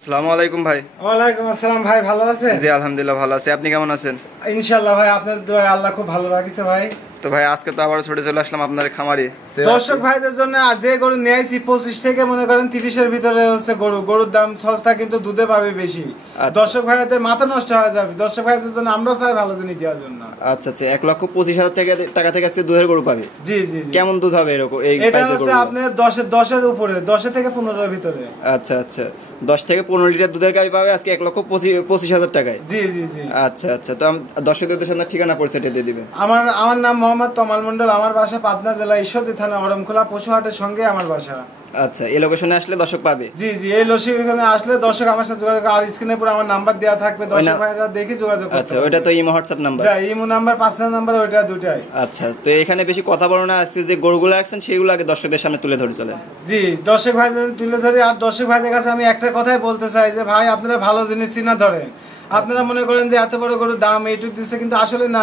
আসসালামু আলাইকুম ভাই। ওয়ালাইকুম আসসালাম ভাই, ভালো আছেন? জি আলহামদুলিল্লাহ ভালো আছি, আপনি কেমন আছেন? ইনশাআল্লাহ ভাই, আপনার দোয়ায় আল্লাহ খুব ভালো রাখিছে ভাই। তো ভাই আজকে তো আবার ছুটে চলে আসলাম আপনার খামারে। দর্শক ভাইদের জন্য যে গরু নিয়েছি 25 থেকে মনে করেন 30-এর ভিতরে হচ্ছে গরুর দাম সস্তা, কিন্তু দুধে পাবে বেশি। দর্শক ভাইদের মাথা নষ্ট হয়ে যাবে। দর্শক ভাইদের জন্য আমরা চাই ভালো জিনিস দেওয়ার জন্য। আচ্ছা আচ্ছা, 1,25,000 টাকা থেকে আজকে দুধের গরু পাবে। জি জি জি। কেমন দুধ হবে এরকম? এটা হচ্ছে আপনার 10-এর উপরে, 10 থেকে 15-এর ভিতরে। আচ্ছা আচ্ছা, 10 থেকে 15 লিটার দুধের গাভী পাবে আজকে 1,25,000 টাকায়। জি জি জি। আচ্ছা আচ্ছা, তো দর্শকদের সামনে ঠিকানা পরিচয়টা দিয়ে দিবেন। আমার নাম মোহাম্মদ তমাল মন্ডল, আমার বাসা পাবনা জেলা ঈশ্বরদী থানা অরমখোলা পশুহাটের সঙ্গে আমার বাসা। আচ্ছা, এই লোকেশনে আসলে দর্শক পাবে? জি জি, এই লোকেশনে আসলে দর্শক আমার সাথে যোগাযোগ, আর স্ক্রিনে পুরো আমার নাম্বার দেওয়া থাকবে, দর্শক ভাইরা দেখে যোগাযোগ করতে। আচ্ছা, ওটা তো ইমো হোয়াটসঅ্যাপ নাম্বার? হ্যাঁ, ইমো নাম্বার, পার্সোনাল নাম্বার ওইটা দুটাই। আচ্ছা, তো এখানে বেশি কথা বলো না, আজকে যে গরুগুলো রাখছেন সেগুলো আগে দর্শকদের সামনে তুলে ধরে চলেন। জি, দর্শক ভাইদের তুলে ধরি। আর দর্শক ভাইদের কাছে আমি একটা কথাই বলতে চাই যে ভাই, আপনারা ভালো জিনিস চিনা ধরেন। আপনারা মনে করেন যে এত বড় গরুর দাম এইটুক দিচ্ছে, কিন্তু আসলে না,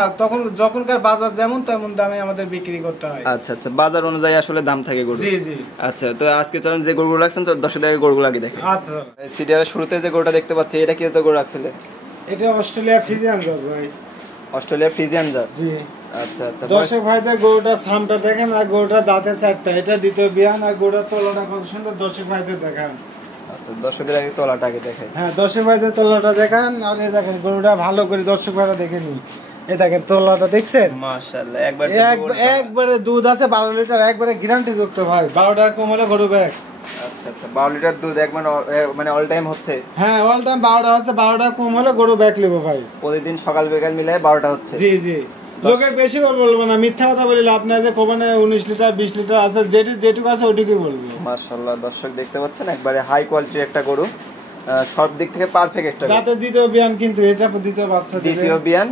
যখনকার বাজার যেমন তেমন দামে আমাদের বিক্রি করতে হয়। আচ্ছা আচ্ছা, বাজার অনুযায়ী আসলে দাম থাকে গরু। জি জি। আচ্ছা, তো আজকে চলেন যে গরুগুলো রাখছেন তো দর্শকদের আগে গরুগুলো আগে দেখেন। আচ্ছা, সিরিয়ালের শুরুতে যে গরুটা দেখতে পাচ্ছি এটা কি তো গরু রাখছিলে? এটা অস্ট্রেলিয়া ফ্রিজিয়ান জাত ভাই। অস্ট্রেলিয়া ফ্রিজিয়ান জাত? জি। আচ্ছা আচ্ছা, দর্শক ভাইদের গরুটার সামটা দেখেন, আর গরুটার দাঁতে চারটা, এটা দ্বিতীয় বিয়ান, আর গরুটার তলাটা কত সুন্দর দর্শক ভাইদের দেখান। আচ্ছা, দর্শকদের আগে তলাটা আগে দেখেন। হ্যাঁ, দর্শক ভাইদের তলাটা দেখান। আর এই দেখেন গরুটা ভালো করে দর্শক ভাইরা দেখেনি, এই দেখেন তলাটা দেখছেন? মাশাআল্লাহ, একবারে দুধ আছে 12 লিটার, একবারে গ্যারান্টি যুক্ত ভাই। 12টার কম হলে গরু ব্যাগ। আচ্ছা আচ্ছা, 12 লিটার দুধ একবার মানে অল টাইম হচ্ছে? হ্যাঁ, অল টাইম 12টা হচ্ছে, 12টা কম হলে গরু ব্যাগ নেবো ভাই। প্রতিদিন সকাল বিকাল মিলে 12টা হচ্ছে? জি জি। লোকে বেশি বলবো না, মিথ্যা কথা বলি লাভ নাই, যে কোবানে 19 লিটার 20 লিটার আছে, যেটুকু আছে ওইটুকুই বলবো। মাশাআল্লাহ, দর্শক দেখতে পাচ্ছেন একবারে হাই কোয়ালিটির একটা গরু, সব দিক থেকে পারফেক্ট একটা গরু। দাঁতে দ্বিতীয় বিয়ান, কিন্তু এটা দ্বিতীয় বাচ্চা দিবে। দ্বিতীয় বিয়ান,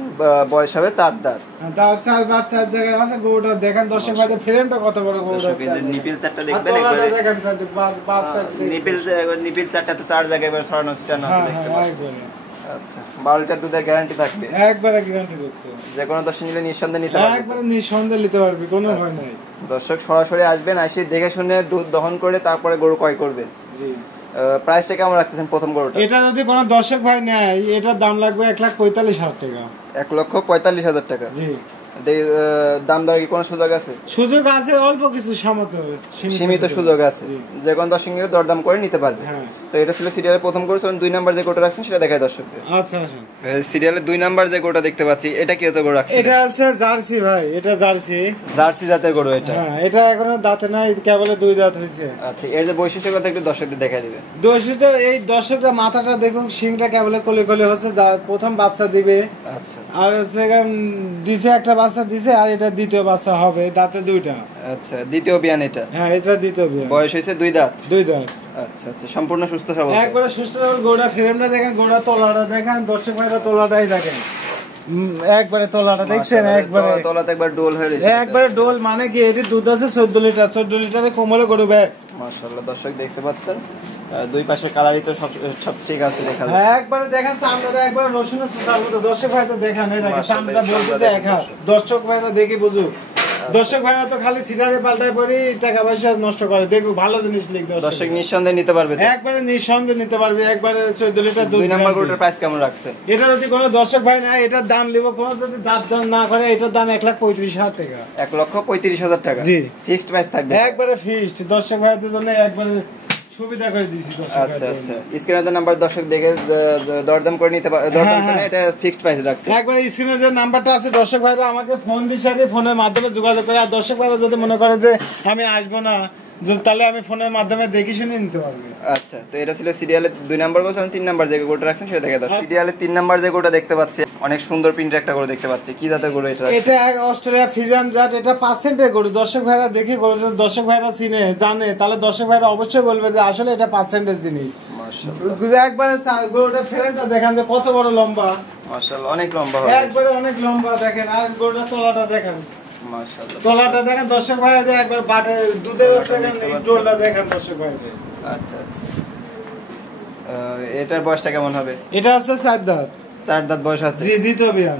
বয়স হবে 4 দাঁত। তার 4 বাচ্চা জায়গায় আছে। গরুটা দেখেন দর্শক ভাইদের, ফ্রেমটা কত বড় গরুটা। নিপিল চারটা দেখবেন একবারে, দেখেন বাচ্চা নিপিল চারটা তো 4 জায়গায় এবার ছড়ানো ছিটানো আছে দেখতে পাচ্ছেন। আচ্ছা, 12 লিটার দুধের গ্যারান্টি থাকবে? একবারে গ্যারান্টি যুক্ত। যে কোনো দর্শক নিলে নিঃসন্দেহে নিতে পারবে? একবারে নিঃসন্দেহে নিতে পারবে, কোনো ভয় নাই। দর্শক সরাসরি আসবেন, এসে দেখে শুনে দুধ দহন করে তারপরে গরু ক্রয় করবেন। জি। প্রাইসটা কেমন রাখতেছেন প্রথম গরুটা? এটা যদি কোনো দর্শক ভাই নেয়, এটার দাম লাগবে 1,45,000 টাকা। 1,45,000 টাকা? জি। দাম দর কি কোনো সুযোগ আছে? সুযোগ আছে, অল্প কিছু সীমিত সুযোগ আছে, যে কোনো দর্শক নিলে দরদাম করে নিতে পারবে। তো এটা ছিল সিরিয়ালের প্রথম গরু। 2 নাম্বার যে গরুটা রাখছেন সেটা দেখায় দর্শকদের। আচ্ছা আচ্ছা, সিরিয়ালের 2 নাম্বার যে গরুটা দেখতে পাচ্ছি এটা কি তো গরু রাখছেন? এটা আছে জার্সি ভাই, এটা জার্সি জাতের গরু এটা? হ্যাঁ, এটা এখনো দাঁতে নাই, কেবল 2 দাঁত হয়েছে। আচ্ছা, এর যে বৈশিষ্ট্যগুলো একটু দর্শকদের দেখায় দিবেন। বৈশিষ্ট্য এই দর্শকরা মাথাটা দেখুন, শিংটা কেবল কোলে হচ্ছে, প্রথম বাচ্চা দিবে। আচ্ছা, আর সেকেন্ড দিছে, একটা বাচ্চা দিছে, আর এটা দ্বিতীয় বাচ্চা হবে, দাঁতে 2টা। আচ্ছা, দ্বিতীয় বিয়ান এটা? হ্যাঁ, এটা দ্বিতীয় বিয়ান। বয়স হয়েছে 2 দাঁত? 2 দাঁত। আচ্ছা আচ্ছা, সম্পূর্ণ সুস্থ সবল? একবারে সুস্থ সবল। গোড়া ফ্রেমটা দেখেন, গোড়া তলাটা দেখেন, দর্শক ভাইরা তলাটাই দেখেন, একবারে তলাটা দেখছেন, একবারে তলাতে একবার ডোল হয়ে গেছে। একবারে ডোল, মানে কি এটি দুধ আছে 14 লিটার, 14 লিটারে কমলে গরু ব্যাগ। মাশাআল্লাহ, দর্শক দেখতে পাচ্ছেন দুই পাশের কালারই তো সব ঠিক আছে দেখা যাচ্ছে। একবারে দেখেন চামড়াটা একবারে রসুনের সুতার মতো। দর্শক ভাইরা দেখেন, এই দেখেন চামড়াটা বলতেছে একা, দর্শক ভাইরা দেখে বুঝুক। দর্শক ভাইরা তো খালি সিটারে পাল্টায় পড়ি, টাকা পয়সা নষ্ট করে। দেখুক ভালো জিনিস লিখবে, দর্শক নিঃসন্দেহে নিতে পারবে? একবারে নিঃসন্দেহে নিতে পারবে। একবারে 14 লিটার দুধ। 2 নাম্বার গরুটার প্রাইস কেমন রাখছেন? এটা যদি কোনো দর্শক ভাই না, এটার দাম লিব, কোনো যদি দাম না করে, এটার দাম 1,35,000 টাকা। 1,35,000 টাকা? জি। ফিক্সড প্রাইস থাকবে? একবারে ফিক্সড, দর্শক ভাইদের জন্য একবারে সুবিধা করে দিয়েছি। আচ্ছা আচ্ছা, স্ক্রিনে নাম্বার দর্শক দেখে দরদাম করে নিতে পারে, দরদাম করে এটা ফিক্সড প্রাইস রাখছে। একবারে স্ক্রিনে যে নাম্বারটা আছে, দর্শক ভাইরা আমাকে ফোন দিশারে, ফোনের মাধ্যমে যোগাযোগ করে। আর দর্শক ভাইরা যদি মনে করে যে আমি আসবো না, তাহলে আমি ফোনের মাধ্যমে দেখে শুনে নিতে পারবো। আচ্ছা, তো এটা ছিল সিরিয়ালের 2 নাম্বার গরু। 3 নাম্বার যে গরুটা রাখছেন সেটা দেখে দাও। সিরিয়ালের 3 নাম্বার যে গরুটা দেখতে পাচ্ছি, অনেক সুন্দর প্রিন্টের একটা গরু দেখতে পাচ্ছি, কি জাতের গরু এটা? এটা অস্ট্রেলিয়া ফ্রিজিয়ান জাত, এটা 5% গরু। দর্শক ভাইরা দেখে গরুটা, দর্শক ভাইরা চিনে জানে, তাহলে দর্শক ভাইরা অবশ্যই বলবে যে আসলে এটা 5% জিনিস। মাশাআল্লাহ, একবারে গরুটা ফ্রেমটা দেখেন যে কত বড় লম্বা। মাশাআল্লাহ, অনেক লম্বা হবে, একবারে অনেক লম্বা দেখেন। আর গরুটা তলাটা দেখেন, মাশাআল্লাহ তলাটা দেখেন দর্শক ভাইরা, একবার বাটে দুধের ডোলটা দেখেন দর্শক ভাইরা। আচ্ছা আচ্ছা, এটার বয়সটা কেমন হবে? এটা হচ্ছে 4 দাঁত। 4 দাঁত বয়স আছে? জি, দ্বিতীয় বিয়ান।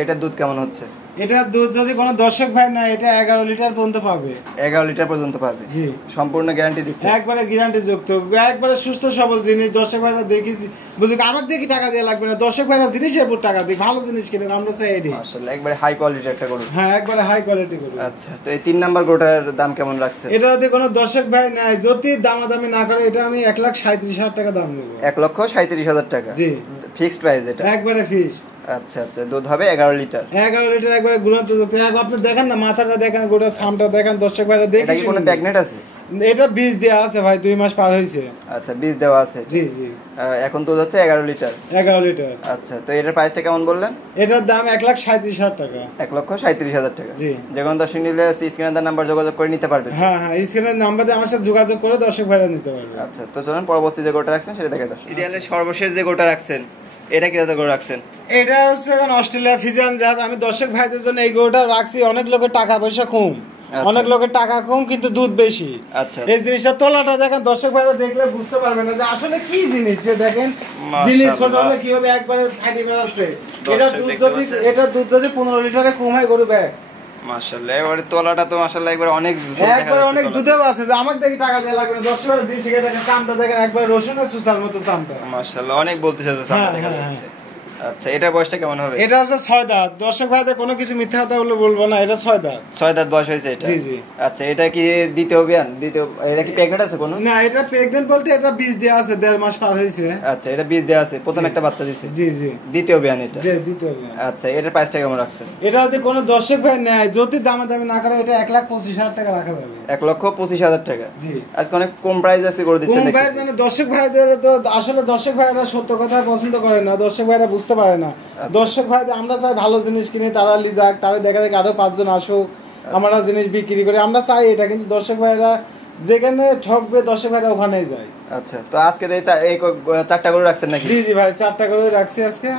এটার দুধ কেমন হচ্ছে? এটা দুধ যদি কোনো দর্শক ভাই না, এটা 11 লিটার পর্যন্ত পাবে। 11 লিটার পর্যন্ত পাবে। জি, সম্পূর্ণ গ্যারান্টি দিচ্ছে। একবারে গ্যারান্টি যুক্ত, একবারে সুস্থ সবল জিনিস। দর্শক ভাইরা দেখেছি বুঝুক, আমাকে দেখি টাকা দিয়ে লাগবে না, দর্শক ভাইরা জিনিসের উপর টাকা দিই, ভালো জিনিস কিনে আমরা চাই এটি। মাশাআল্লাহ, একবারে হাই কোয়ালিটির একটা গরু। হ্যাঁ, একবারে হাই কোয়ালিটি গরু। আচ্ছা, তো এই 3 নাম্বার গরুটার দাম কেমন রাখছে? এটা যদি কোনো দর্শক ভাই নাই, যদি দামাদামি না করে, এটা আমি 1,37,000 টাকা দাম নেব। 1,37,000 টাকা। জি, ফিক্সড প্রাইস এটা? একবারে ফিক্স। আচ্ছা আচ্ছা, দুধ হবে 11 লিটার। 11 লিটার একবারে গুণান্ত যুক্ত। আপনি দেখেন না, মাথাটা দেখেন, গোটা সামটা দেখেন, দর্শক ভাইরা দেখি। এটা কি কোনো প্রেগন্যান্ট আছে? এটা বীজ দেওয়া আছে ভাই, 2 মাস পার হয়েছে। আচ্ছা, বীজ দেওয়া আছে। জি জি। এখন দুধ হচ্ছে 11 লিটার। 11 লিটার। আচ্ছা, তো এটার প্রাইসটা কেমন বললেন? এটার দাম 1,37,000 টাকা। 1,37,000 টাকা। জি। যে কোনো দর্শক নিলে স্ক্রিনের নাম্বার যোগাযোগ করে নিতে পারবে। হ্যাঁ হ্যাঁ, স্ক্রিনের নাম্বারে আমার সাথে যোগাযোগ করে দর্শক ভাইরা নিতে পারবে। আচ্ছা, তো চলুন পরবর্তী যে গোটা রাখছেন সেটা দেখে দাও। সিরিয়ালের সর্বশেষ যে গোটা রাখছেন, এটা কি করে রাখছেন? এটা হচ্ছে এখন অস্ট্রেলিয়া ফিজিয়ান জাত। আমি দর্শক ভাইদের জন্য এই গরুটা রাখছি। অনেক লোকের টাকা পয়সা কম, অনেক লোকের টাকা কম কিন্তু দুধ বেশি। আচ্ছা, এই জিনিসটা তোলাটা দেখেন, দর্শক ভাইরা দেখলে বুঝতে পারবে না যে আসলে কি জিনিস। যে দেখেন জিনিস ছোট হলে কি হবে, একবারে ফাটি বেরোচ্ছে। এটা দুধ যদি 15 লিটারে কম হয় গরু ব্যাগ। মাশাআল্লাহ, এবারে তোলাটা তো মাশাআল্লাহ একবার অনেক অনেক দুধেও আছে। আমাকে দেখি টাকা দিয়ে লাগবে না, দর্শক ভাইরা জিনিস শিখে দেখেন, চামটা দেখেন একবার রসুনের সুতার মতো চামটা। মাশাআল্লাহ, অনেক বলতেছে তো চামটা দেখা যাচ্ছে। আচ্ছা, এটার বয়সটা কেমন হবে? এটা হচ্ছে 6 দাঁত। দর্শক ভাইদের কোনো কিছু মিথ্যা কথা বলবো না, এটা 6 দাঁত। 6 দাঁত বয়স হয়েছে এটা? জি জি। আচ্ছা, এটা কি দ্বিতীয় বিয়ান? এটা কি প্রেগন্যান্ট আছে কোনো? না, এটা প্রেগন্যান্ট বলতে এটা বীজ দেয়া আছে, 1.5 মাস পার হয়েছে। আচ্ছা, এটা বীজ দেয়া আছে, প্রথম একটা বাচ্চা দিছে। জি জি। দ্বিতীয় বিয়ান এটা? জি, দ্বিতীয় বিয়ান। আচ্ছা, এটার প্রাইসটা কেমন রাখছেন? এটা যদি কোনো দর্শক ভাই নেয়, যদি দামাদামি না করে, এটা 1,25,000 টাকা রাখা যাবে। 1,25,000 টাকা। জি। আজকে অনেক কম প্রাইস আছে করে দিচ্ছেন। কম প্রাইস মানে দর্শক ভাইদের তো আসলে দর্শক ভাইরা সত্য কথা পছন্দ করে না, দর্শক ভাইরা বুঝতে পারে না। দর্শক ভাই আমরা চাই ভালো জিনিস কিনে তারা যাক, তারা দেখা যায় আরো 5 জন আসুক, আমরা জিনিস বিক্রি করে, আমরা চাই এটা। কিন্তু দর্শক ভাইরা যেখানে ঠকবে, দর্শক ভাইরা ওখানেই যায়। আচ্ছা, তো আজকে এই 4টা গরু রাখছেন নাকি? জি জি ভাই, 4টা করে রাখছি আজকে।